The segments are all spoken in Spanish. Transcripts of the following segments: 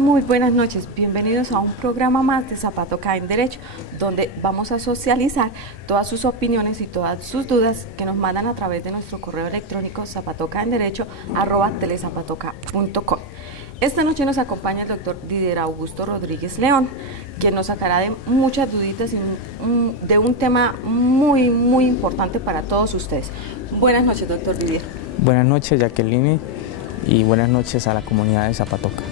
Muy buenas noches, bienvenidos a un programa más de Zapatoca en Derecho, donde vamos a socializar todas sus opiniones y todas sus dudas que nos mandan a través de nuestro correo electrónico zapatocaenderecho@telezapatoca.com. Esta noche nos acompaña el doctor Didier Augusto Rodríguez León, quien nos sacará de muchas duditas y de un tema muy importante para todos ustedes. Buenas noches, doctor Didier. Buenas noches, Jacqueline, y buenas noches a la comunidad de Zapatoca.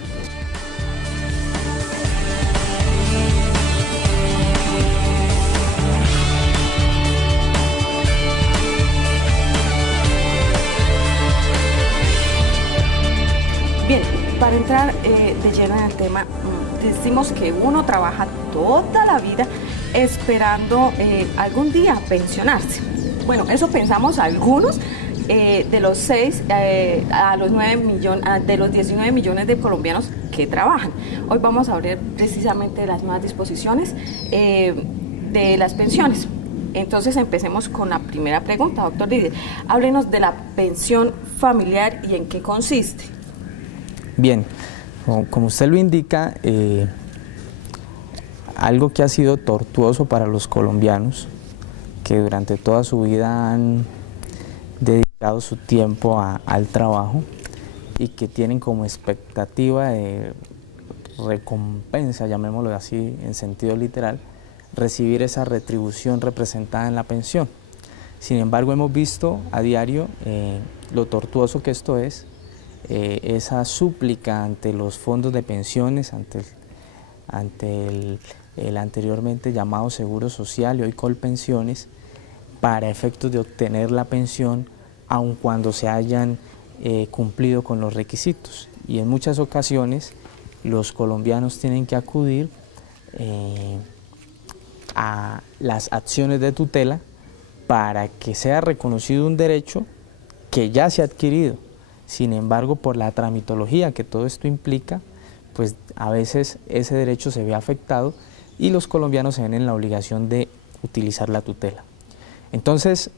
Bien, para entrar de lleno en el tema, decimos que uno trabaja toda la vida esperando algún día pensionarse. Bueno, eso pensamos algunos, de los 6 a los 9 millones, de los 19 millones de colombianos que trabajan. Hoy vamos a hablar precisamente de las nuevas disposiciones de las pensiones. Entonces empecemos con la primera pregunta, doctor Didier. Háblenos de la pensión familiar y en qué consiste. Bien, como usted lo indica, algo que ha sido tortuoso para los colombianos, que durante toda su vida han dedicado su tiempo al trabajo y que tienen como expectativa de recompensa, llamémoslo así en sentido literal, recibir esa retribución representada en la pensión. Sin embargo, hemos visto a diario lo tortuoso que esto es, esa súplica ante los fondos de pensiones, ante el anteriormente llamado Seguro Social y hoy Colpensiones, para efectos de obtener la pensión aun cuando se hayan cumplido con los requisitos. Y en muchas ocasiones los colombianos tienen que acudir a las acciones de tutela para que sea reconocido un derecho que ya se ha adquirido. Sin embargo, por la tramitología que todo esto implica, pues a veces ese derecho se ve afectado y los colombianos se ven en la obligación de utilizar la tutela. Entonces,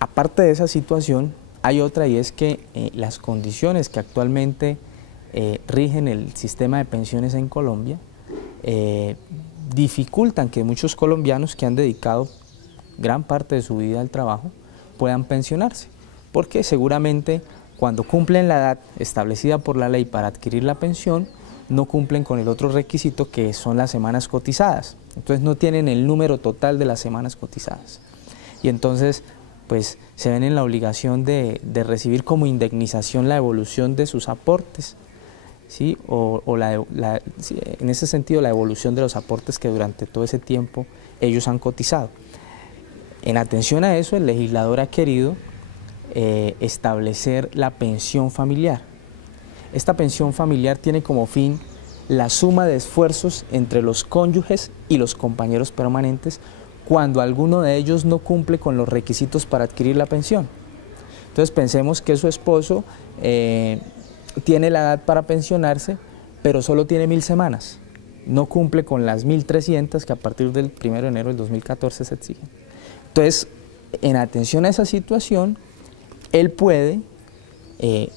aparte de esa situación, hay otra, y es que las condiciones que actualmente rigen el sistema de pensiones en Colombia dificultan que muchos colombianos que han dedicado gran parte de su vida al trabajo puedan pensionarse, porque seguramente cuando cumplen la edad establecida por la ley para adquirir la pensión, no cumplen con el otro requisito que son las semanas cotizadas. Entonces no tienen el número total de las semanas cotizadas. Y entonces pues se ven en la obligación de recibir como indemnización la evolución de sus aportes, ¿sí? En ese sentido la evolución de los aportes que durante todo ese tiempo ellos han cotizado. En atención a eso, el legislador ha querido establecer la pensión familiar. Esta pensión familiar tiene como fin la suma de esfuerzos entre los cónyuges y los compañeros permanentes cuando alguno de ellos no cumple con los requisitos para adquirir la pensión. Entonces pensemos que su esposo tiene la edad para pensionarse, pero solo tiene 1000 semanas, no cumple con las 1300 que a partir del 1 de enero del 2014 se exigen. Entonces, en atención a esa situación, él puede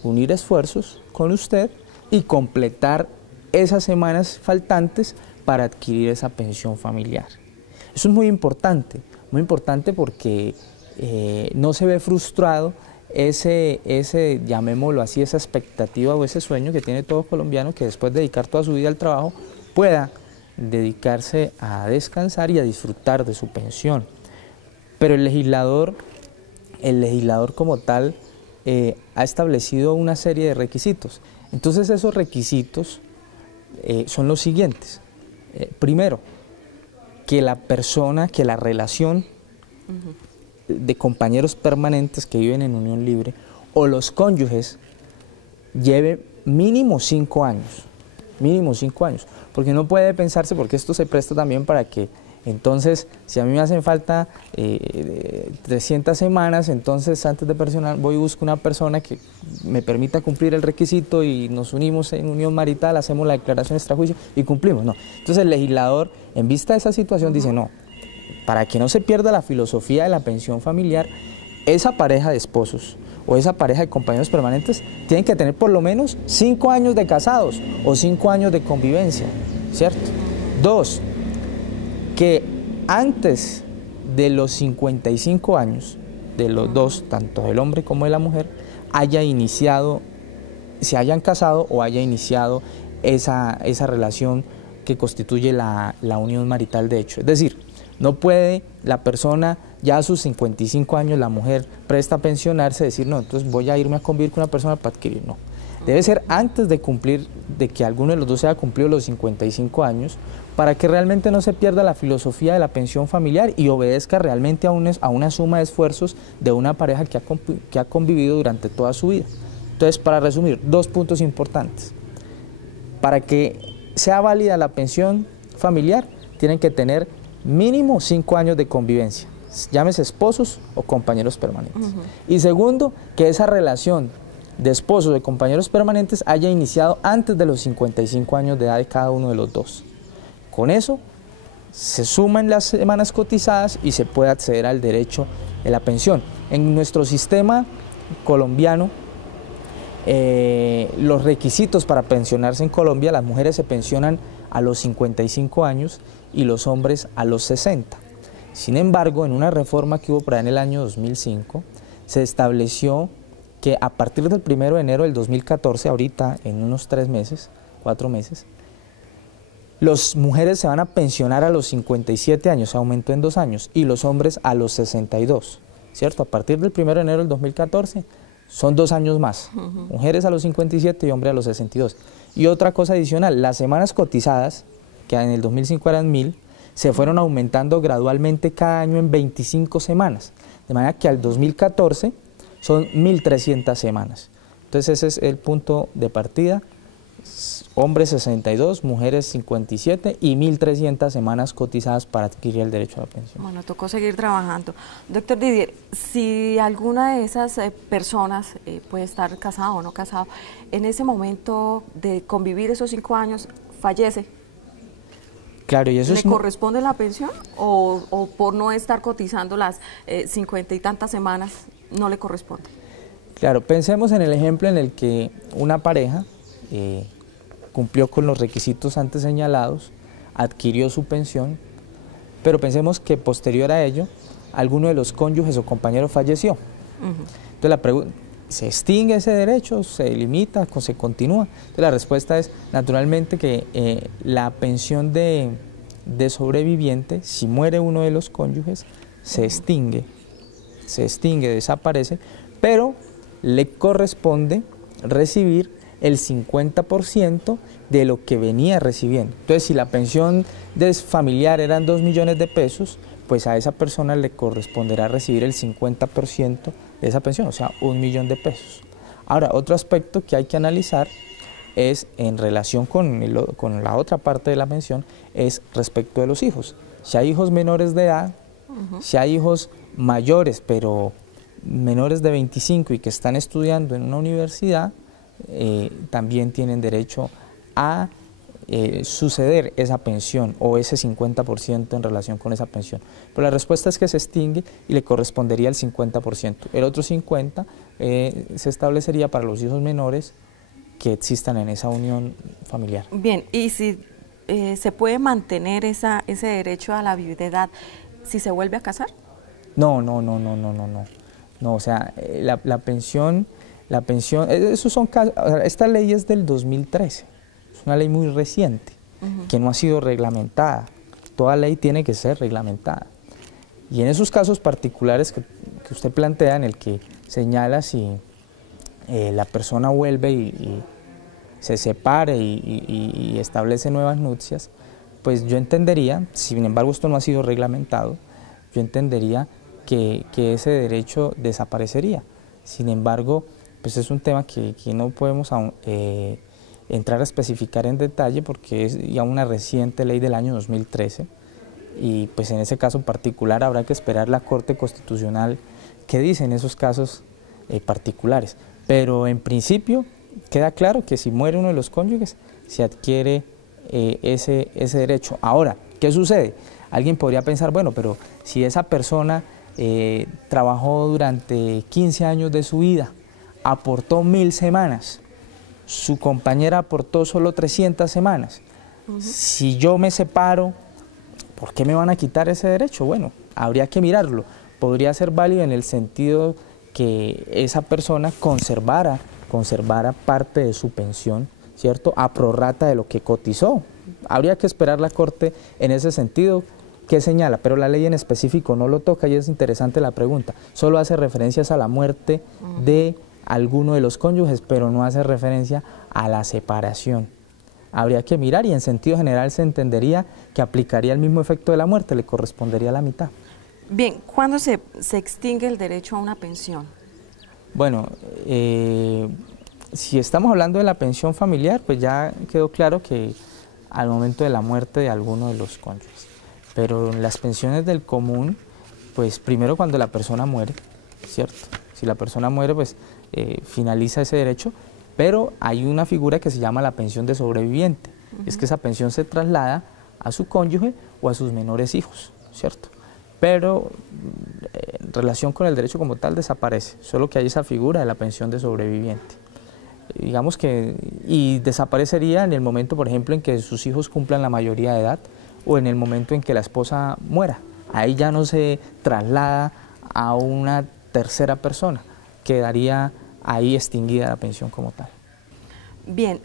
unir esfuerzos con usted y completar esas semanas faltantes para adquirir esa pensión familiar. Eso es muy importante porque no se ve frustrado ese, llamémoslo así, esa expectativa o ese sueño que tiene todo colombiano, que después de dedicar toda su vida al trabajo pueda dedicarse a descansar y a disfrutar de su pensión. Pero el legislador como tal ha establecido una serie de requisitos. Entonces esos requisitos son los siguientes. Primero, que la relación de compañeros permanentes que viven en unión libre o los cónyuges lleve mínimo 5 años. Mínimo 5 años. Porque no puede pensarse, porque esto se presta también para que entonces, si a mí me hacen falta 300 semanas, entonces antes de pensionar voy y busco una persona que me permita cumplir el requisito y nos unimos en unión marital, hacemos la declaración extrajuicio y cumplimos. No. Entonces el legislador, en vista de esa situación, dice no, para que no se pierda la filosofía de la pensión familiar, esa pareja de esposos o esa pareja de compañeros permanentes tienen que tener por lo menos 5 años de casados o 5 años de convivencia, ¿cierto? 2, que antes de los 55 años de los dos, tanto del hombre como de la mujer, se hayan casado o haya iniciado esa relación que constituye la unión marital de hecho. Es decir, no puede la persona ya a sus 55 años, la mujer presta a pensionarse, decir, no, entonces voy a irme a convivir con una persona para adquirir, no. Debe ser antes de que alguno de los dos haya cumplido los 55 años, para que realmente no se pierda la filosofía de la pensión familiar y obedezca realmente a una suma de esfuerzos de una pareja que ha convivido durante toda su vida. Entonces, para resumir, 2 puntos importantes. Para que sea válida la pensión familiar, tienen que tener mínimo 5 años de convivencia, llámese esposos o compañeros permanentes. Y segundo, que esa relación de esposos o de compañeros permanentes haya iniciado antes de los 55 años de edad de cada uno de los dos. Con eso se suman las semanas cotizadas y se puede acceder al derecho de la pensión. En nuestro sistema colombiano, los requisitos para pensionarse en Colombia, las mujeres se pensionan a los 55 años y los hombres a los 60. Sin embargo, en una reforma que hubo por ahí en el año 2005, se estableció que a partir del 1 de enero del 2014, ahorita en unos 3 meses, 4 meses, las mujeres se van a pensionar a los 57 años, se aumentó en 2 años, y los hombres a los 62, ¿cierto? A partir del 1 de enero del 2014 son 2 años más, mujeres a los 57 y hombres a los 62. Y otra cosa adicional, las semanas cotizadas, que en el 2005 eran 1000, se fueron aumentando gradualmente cada año en 25 semanas, de manera que al 2014 son 1300 semanas. Entonces ese es el punto de partida, hombres 62, mujeres 57 y 1300 semanas cotizadas para adquirir el derecho a la pensión. Bueno, tocó seguir trabajando. Doctor Didier, si alguna de esas personas puede estar casado o no casado, en ese momento de convivir esos 5 años, fallece, claro, y eso ¿le corresponde la pensión o por no estar cotizando las 50 y tantas semanas no le corresponde? Claro, pensemos en el ejemplo en el que una pareja cumplió con los requisitos antes señalados, adquirió su pensión, pero pensemos que posterior a ello, alguno de los cónyuges o compañeros falleció. Entonces la pregunta, ¿se extingue ese derecho? ¿Se limita? ¿Se continúa? Entonces la respuesta es, naturalmente, que la pensión de sobreviviente, si muere uno de los cónyuges, se extingue, desaparece, pero le corresponde recibir el 50% de lo que venía recibiendo. Entonces, si la pensión familiar eran 2 millones de pesos, pues a esa persona le corresponderá recibir el 50% de esa pensión, o sea, 1 millón de pesos. Ahora, otro aspecto que hay que analizar es, en relación con la otra parte de la pensión, es respecto de los hijos. Si hay hijos menores de edad, si hay hijos mayores, pero menores de 25 y que están estudiando en una universidad, también tienen derecho a suceder esa pensión o ese 50% en relación con esa pensión. Pero la respuesta es que se extingue y le correspondería el 50%. El otro 50% se establecería para los hijos menores que existan en esa unión familiar. Bien, y si se puede mantener ese derecho a la viudedad si se vuelve a casar. No, o sea, la pensión, esos son casos, esta ley es del 2013, es una ley muy reciente, que no ha sido reglamentada. Toda ley tiene que ser reglamentada. Y en esos casos particulares que usted plantea, en el que señala si la persona vuelve y se separe y establece nuevas nupcias, pues yo entendería, sin embargo esto no ha sido reglamentado, yo entendería que ese derecho desaparecería. Sin embargo, pues es un tema que no podemos entrar a especificar en detalle porque es ya una reciente ley del año 2013 y pues en ese caso particular habrá que esperar la Corte Constitucional qué dice en esos casos particulares. Pero en principio queda claro que si muere uno de los cónyuges se adquiere ese derecho. Ahora, ¿qué sucede? Alguien podría pensar, bueno, pero si esa persona trabajó durante 15 años de su vida, aportó 1000 semanas, su compañera aportó solo 300 semanas. Si yo me separo, ¿por qué me van a quitar ese derecho? Bueno, habría que mirarlo. Podría ser válido en el sentido que esa persona conservara parte de su pensión, ¿cierto?, a prorrata de lo que cotizó. Habría que esperar la Corte en ese sentido qué señala, pero la ley en específico no lo toca y es interesante la pregunta. Solo hace referencias a la muerte de alguno de los cónyuges, pero no hace referencia a la separación. Habría que mirar y en sentido general se entendería que aplicaría el mismo efecto de la muerte, le correspondería la mitad. Bien, ¿cuándo se extingue el derecho a una pensión? Bueno, si estamos hablando de la pensión familiar, pues ya quedó claro que al momento de la muerte de alguno de los cónyuges. Pero en las pensiones del común, pues primero cuando la persona muere, ¿cierto? Si la persona muere, pues finaliza ese derecho, pero hay una figura que se llama la pensión de sobreviviente. Es que esa pensión se traslada a su cónyuge o a sus menores hijos, ¿cierto? Pero en relación con el derecho como tal desaparece, solo que hay esa figura de la pensión de sobreviviente. Digamos que, y desaparecería en el momento, por ejemplo, en que sus hijos cumplan la mayoría de edad o en el momento en que la esposa muera. Ahí ya no se traslada a una tercera persona, quedaría ahí extinguida la pensión como tal. Bien,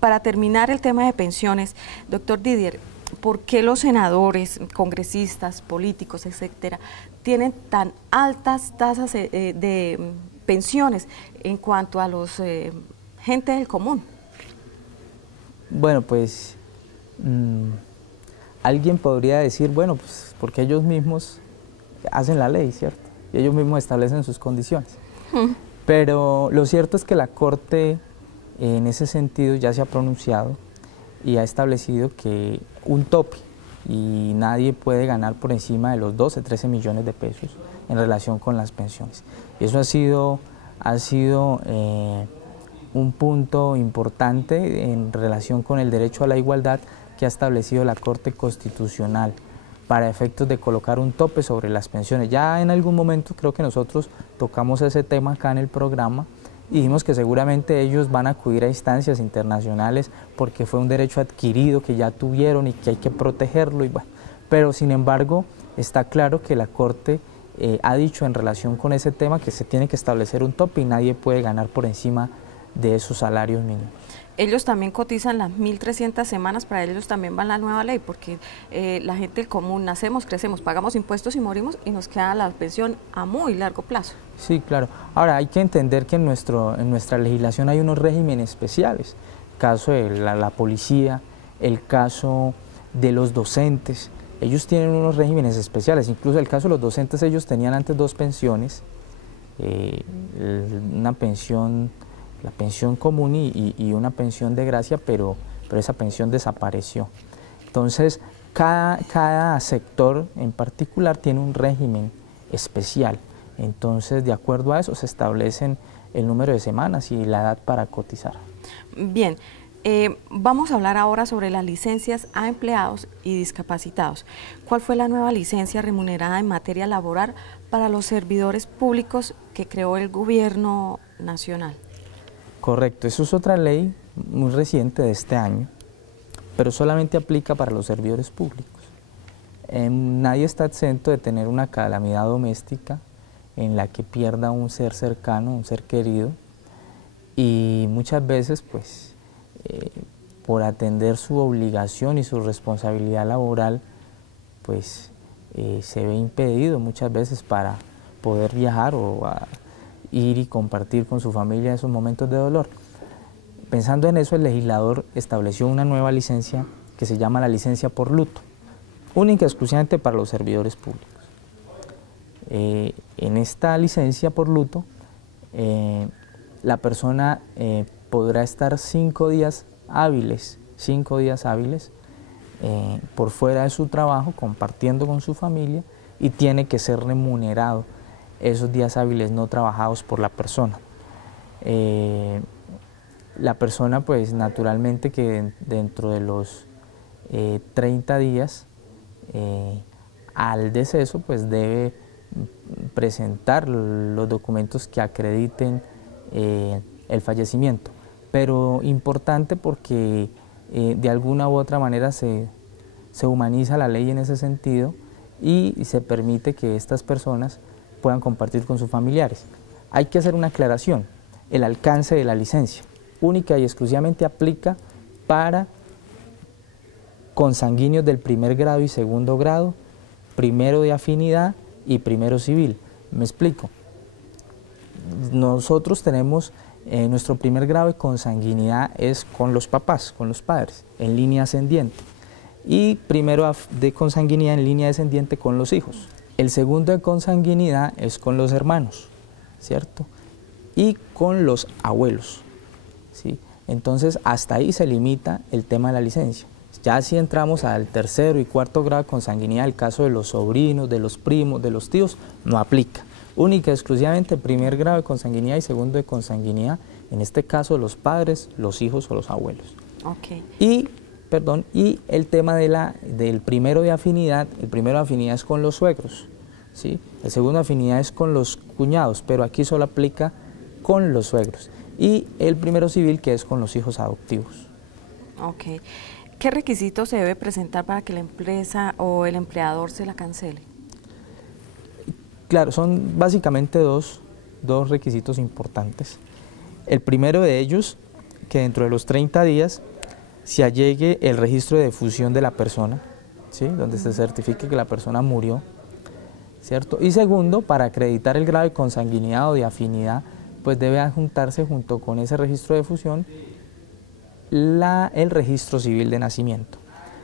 para terminar el tema de pensiones, doctor Didier, ¿por qué los senadores, congresistas, políticos, etcétera, tienen tan altas tasas de pensiones en cuanto a los gente del común? Bueno, pues alguien podría decir, bueno, pues porque ellos mismos hacen la ley, ¿cierto? Y ellos mismos establecen sus condiciones. Pero lo cierto es que la Corte en ese sentido ya se ha pronunciado y ha establecido que un tope y nadie puede ganar por encima de los 12, 13 millones de pesos en relación con las pensiones. Y eso ha sido un punto importante en relación con el derecho a la igualdad que ha establecido la Corte Constitucional para efectos de colocar un tope sobre las pensiones. Ya en algún momento creo que nosotros tocamos ese tema acá en el programa y dijimos que seguramente ellos van a acudir a instancias internacionales porque fue un derecho adquirido que ya tuvieron y que hay que protegerlo. Y bueno, pero sin embargo está claro que la Corte ha dicho en relación con ese tema que se tiene que establecer un tope y nadie puede ganar por encima de esos salarios mínimos. Ellos también cotizan las 1.300 semanas, para ellos también va la nueva ley, porque la gente del común nacemos, crecemos, pagamos impuestos y morimos y nos queda la pensión a muy largo plazo. Sí, claro. Ahora hay que entender que en nuestra legislación hay unos regímenes especiales, el caso de la policía, el caso de los docentes, ellos tienen unos regímenes especiales, incluso el caso de los docentes ellos tenían antes dos pensiones, una pensión, la pensión común y una pensión de gracia, pero esa pensión desapareció. Entonces, cada sector en particular tiene un régimen especial. Entonces, de acuerdo a eso, se establecen el número de semanas y la edad para cotizar. Bien, vamos a hablar ahora sobre las licencias a empleados y discapacitados. ¿Cuál fue la nueva licencia remunerada en materia laboral para los servidores públicos que creó el gobierno nacional? Correcto, eso es otra ley muy reciente de este año, pero solamente aplica para los servidores públicos. Nadie está exento de tener una calamidad doméstica en la que pierda un ser cercano, un ser querido, y muchas veces pues por atender su obligación y su responsabilidad laboral pues se ve impedido muchas veces para poder viajar o ir y compartir con su familia esos momentos de dolor. Pensando en eso, el legislador estableció una nueva licencia que se llama la licencia por luto, única y exclusivamente para los servidores públicos. En esta licencia por luto, la persona podrá estar 5 días hábiles por fuera de su trabajo, compartiendo con su familia, y tiene que ser remunerado esos días hábiles no trabajados por la persona. La persona pues naturalmente que dentro de los 30 días al deceso pues debe presentar los documentos que acrediten el fallecimiento. Pero importante porque de alguna u otra manera se humaniza la ley en ese sentido y se permite que estas personas puedan compartir con sus familiares. Hay que hacer una aclaración: el alcance de la licencia única y exclusivamente aplica para consanguíneos del primer grado y segundo grado, primero de afinidad y primero civil. Me explico. Nosotros tenemos nuestro primer grado de consanguinidad es con los papás, con los padres, en línea ascendiente, y primero de consanguinidad en línea descendiente con los hijos. El segundo de consanguinidad es con los hermanos, ¿cierto? Y con los abuelos, ¿sí? Entonces, hasta ahí se limita el tema de la licencia. Ya si entramos al tercero y cuarto grado de consanguinidad, el caso de los sobrinos, de los primos, de los tíos, no aplica. Única y exclusivamente primer grado de consanguinidad y segundo de consanguinidad, en este caso los padres, los hijos o los abuelos. Okay. Y el tema del primero de afinidad, el primero de afinidad es con los suegros, ¿sí? El segundo de afinidad es con los cuñados, pero aquí solo aplica con los suegros. Y el primero civil, que es con los hijos adoptivos. Ok. ¿Qué requisitos se debe presentar para que la empresa o el empleador se la cancele? Claro, son básicamente dos requisitos importantes. El primero de ellos, que dentro de los 30 días se allegue el registro de defunción de la persona, ¿sí? Donde se certifique que la persona murió, ¿cierto? Y segundo, para acreditar el grado de consanguinidad o de afinidad, pues debe adjuntarse junto con ese registro de defunción el registro civil de nacimiento.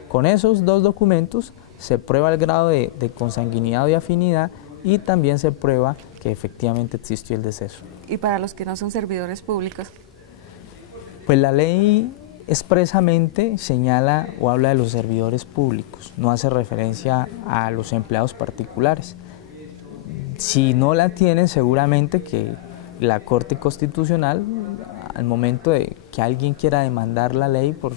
Con esos dos documentos se prueba el grado de consanguinidad o de afinidad y también se prueba que efectivamente existió el deceso. ¿Y para los que no son servidores públicos? Pues la ley expresamente señala o habla de los servidores públicos, no hace referencia a los empleados particulares. Si no la tienen, seguramente que la Corte Constitucional, al momento de que alguien quiera demandar la ley por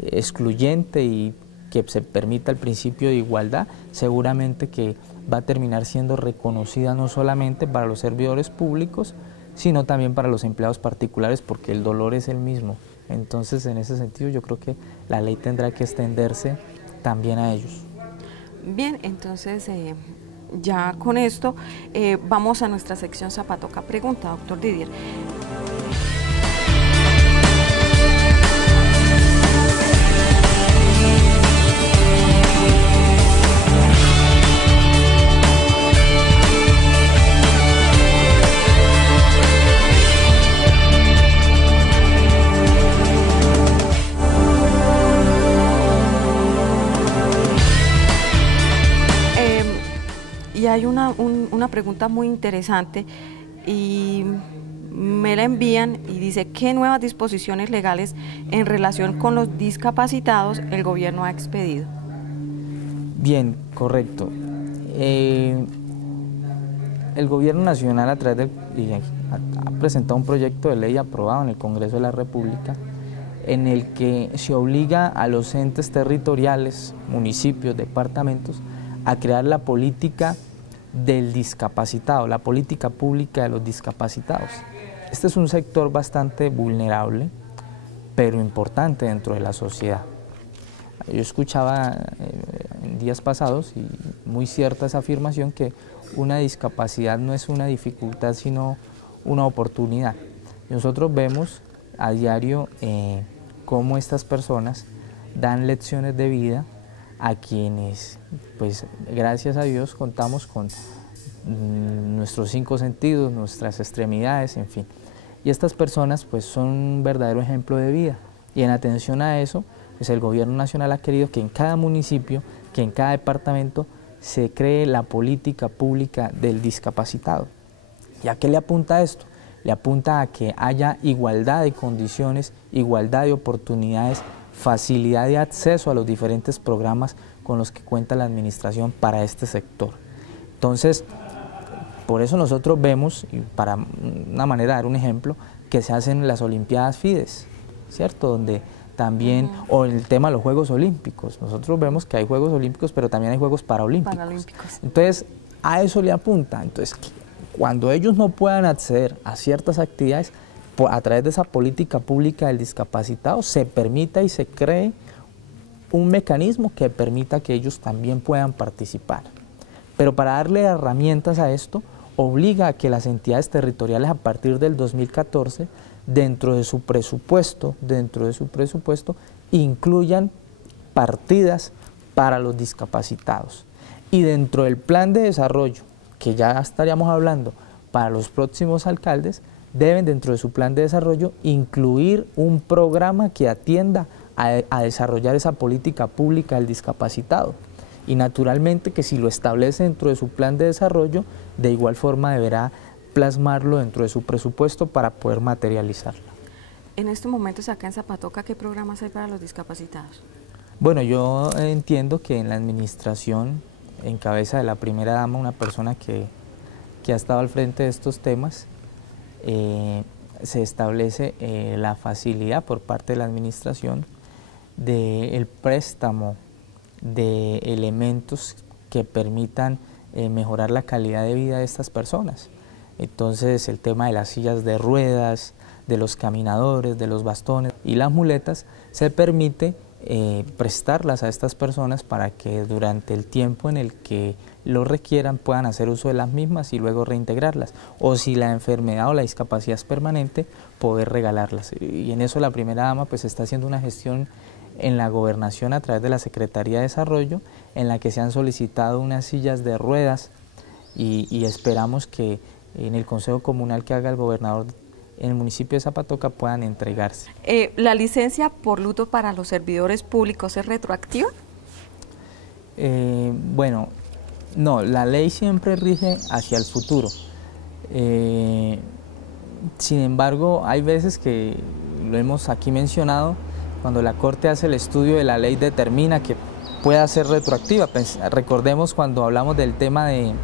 excluyente y que se permita el principio de igualdad, seguramente que va a terminar siendo reconocida no solamente para los servidores públicos, sino también para los empleados particulares, porque el dolor es el mismo. Entonces, en ese sentido, yo creo que la ley tendrá que extenderse también a ellos. Bien, entonces ya con esto vamos a nuestra sección Zapatoca Pregunta, doctor Didier. Y hay una pregunta muy interesante y me la envían y dice: ¿qué nuevas disposiciones legales en relación con los discapacitados el gobierno ha expedido? Bien, correcto. El gobierno nacional ha presentado un proyecto de ley aprobado en el Congreso de la República en el que se obliga a los entes territoriales, municipios, departamentos, a crear la política del discapacitado, la política pública de los discapacitados. Este es un sector bastante vulnerable, pero importante dentro de la sociedad. Yo escuchaba en días pasados, y muy cierta esa afirmación, que una discapacidad no es una dificultad, sino una oportunidad. Nosotros vemos a diario cómo estas personas dan lecciones de vida a quienes, pues gracias a Dios, contamos con nuestros 5 sentidos, nuestras extremidades, en fin. Y estas personas pues son un verdadero ejemplo de vida. Y en atención a eso, pues el gobierno nacional ha querido que en cada municipio, que en cada departamento se cree la política pública del discapacitado. ¿Y a qué le apunta esto? Le apunta a que haya igualdad de condiciones, igualdad de oportunidades, facilidad de acceso a los diferentes programas con los que cuenta la administración para este sector. Entonces, por eso nosotros vemos, y para una manera de dar un ejemplo, que se hacen las Olimpiadas Fides, ¿cierto? Donde también, o el tema de los Juegos Olímpicos, nosotros vemos que hay Juegos Olímpicos, pero también hay Juegos Paralímpicos. Entonces, a eso le apunta. Entonces, cuando ellos no puedan acceder a ciertas actividades, a través de esa política pública del discapacitado, se permita y se cree un mecanismo que permita que ellos también puedan participar. Pero para darle herramientas a esto, obliga a que las entidades territoriales a partir del 2014, dentro de su presupuesto, incluyan partidas para los discapacitados. Y dentro del plan de desarrollo, que ya estaríamos hablando para los próximos alcaldes, deben dentro de su plan de desarrollo incluir un programa que atienda a desarrollar esa política pública del discapacitado. Y naturalmente que si lo establece dentro de su plan de desarrollo, de igual forma deberá plasmarlo dentro de su presupuesto para poder materializarlo. En estos momentos acá en Zapatoca, ¿qué programas hay para los discapacitados? Bueno, yo entiendo que en la administración, en cabeza de la primera dama, una persona que ha estado al frente de estos temas, se establece la facilidad por parte de la administración del préstamo de elementos que permitan mejorar la calidad de vida de estas personas. Entonces el tema de las sillas de ruedas, de los caminadores, de los bastones y las muletas, se permite prestarlas a estas personas para que durante el tiempo en el que lo requieran puedan hacer uso de las mismas y luego reintegrarlas, o si la enfermedad o la discapacidad es permanente, poder regalarlas. Y en eso la primera dama pues está haciendo una gestión en la gobernación a través de la Secretaría de Desarrollo, en la que se han solicitado unas sillas de ruedas y esperamos que en el Consejo Comunal que haga el gobernador en el municipio de Zapatoca puedan entregarse. ¿La licencia por luto para los servidores públicos es retroactiva? Bueno, no, la ley siempre rige hacia el futuro. Sin embargo, hay veces que, lo hemos aquí mencionado, cuando la Corte hace el estudio de la ley determina que pueda ser retroactiva. Recordemos cuando hablamos del tema de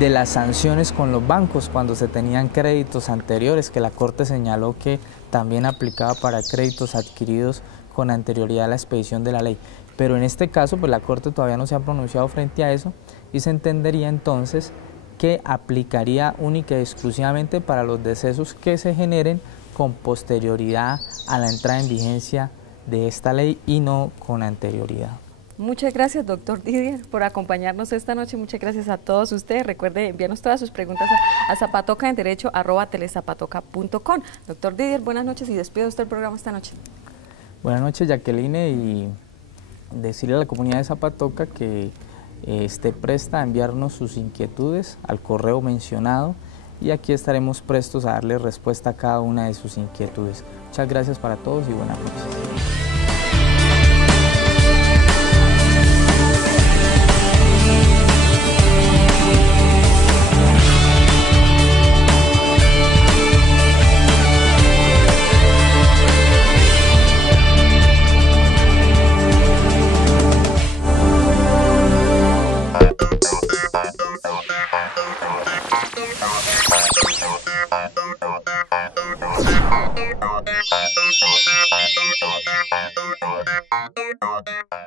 las sanciones con los bancos, cuando se tenían créditos anteriores, que la Corte señaló que también aplicaba para créditos adquiridos con anterioridad a la expedición de la ley. Pero en este caso, pues la Corte todavía no se ha pronunciado frente a eso y se entendería entonces que aplicaría única y exclusivamente para los decesos que se generen con posterioridad a la entrada en vigencia de esta ley y no con anterioridad. Muchas gracias, doctor Didier, por acompañarnos esta noche. Muchas gracias a todos ustedes. Recuerde enviarnos todas sus preguntas a zapatocaenderecho@telezapatoca.com. Doctor Didier, buenas noches y despide usted el programa esta noche. Buenas noches, Jacqueline, y decirle a la comunidad de Zapatoca que esté presta a enviarnos sus inquietudes al correo mencionado y aquí estaremos prestos a darle respuesta a cada una de sus inquietudes. Muchas gracias para todos y buenas noches. Thank you.